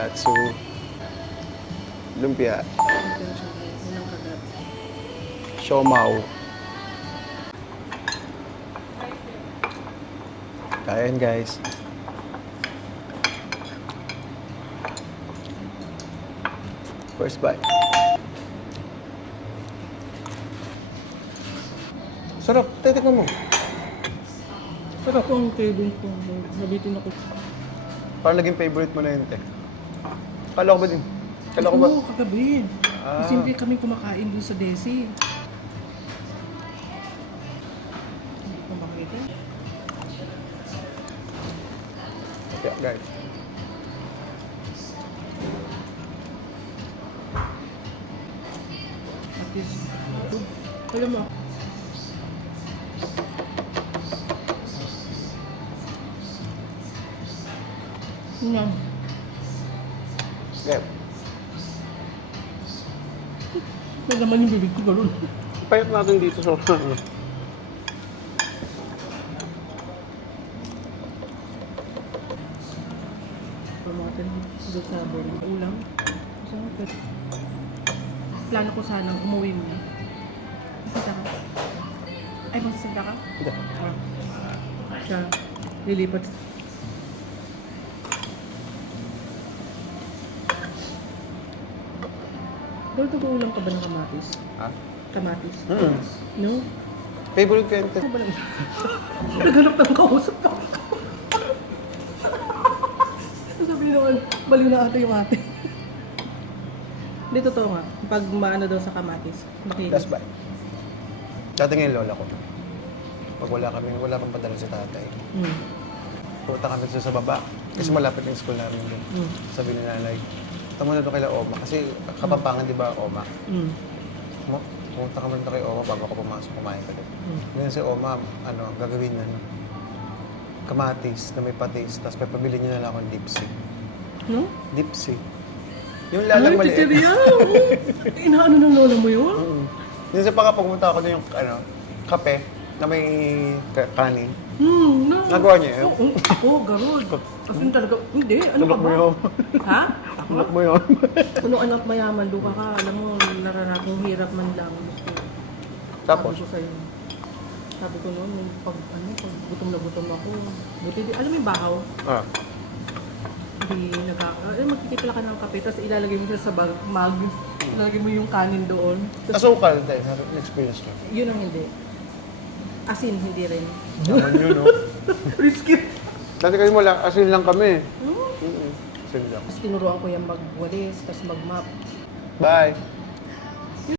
Tonkatsu. Lumpia. Unang kagat. Siomao. Kain guys. First bite. Sarap. Titikman mo. Sarap. Ito ang favorite ko. Nabitin ako. Parang naging favorite mo na yun, te. Kala ko ba din? Kala ko ba? Oo, kagabi. Ah. Simple kami kumakain dun sa Desi. Hindi ko makita. Yeah, guys. At least, kaya mo. Yan. Yeah. May naman yung bibig ko gano'n. Payat natin dito sa ano. Pamakan doon sa boring ulam. Masarap. Plano ko sanang umuwi mo. Masita ka? Ay, masasagda ka? Hindi. Siya, lilipat. Ulam ka ba ng kamatis? Ha? Kamatis? Mm. No? Favorite ko yun, te. Ano ba lang? Naghanap ng kausap ka. Sabi naman, baliw na ate yung ate. Hindi, totoo nga. Pag maano daw sa kamatis, makinis. Last bite. Dati nga yung lola ko. Pag wala pang padala sa tatay. Mm. Punta kami doon sa baba. Kasi malapit yung school namin doon. Mm. Sabi ni nanay, tama na doon kay Oma. Kasi Kapampangan, di ba, Oma? Mm. Pumunta kami doon kay Oma bago ako pumasok, kumain ka doon. Ngayon si Oma, gagawin na kamatis na may patis, tapos pabili niya na lang akong dipsy. No? Dipsy. Yung lalang maliit. Chicheria! Inaano ng lola mo yun? Minsan pa kapag pumunta ako doon yung kape na may kanin. No. Nagawa niya yun? Oo, ako, garod. Kasi yun talaga, hindi, ano ka Tulak mo ba? yun. Ha? Tulak mo yun. Ano anak mayaman, luka ka, alam mo, nararating hirap man lang. Gusto. Tapos? Sabi ko noon, pag gutom na gutom ako, buti di, alam mo yung bahaw? Ah. Hindi magtitipla ka ng kape, tapos ilalagay mo siya sa mag, ilalagay mo yung kanin doon. Asukal tayo, experience ko. Yun ang hindi. Asin, hindi rin. Naman yun, no? Risky. Dati kasi asin lang kami. Asin lang. Tapos tinuruan ko yung magwalis, tapos magmap. Bye!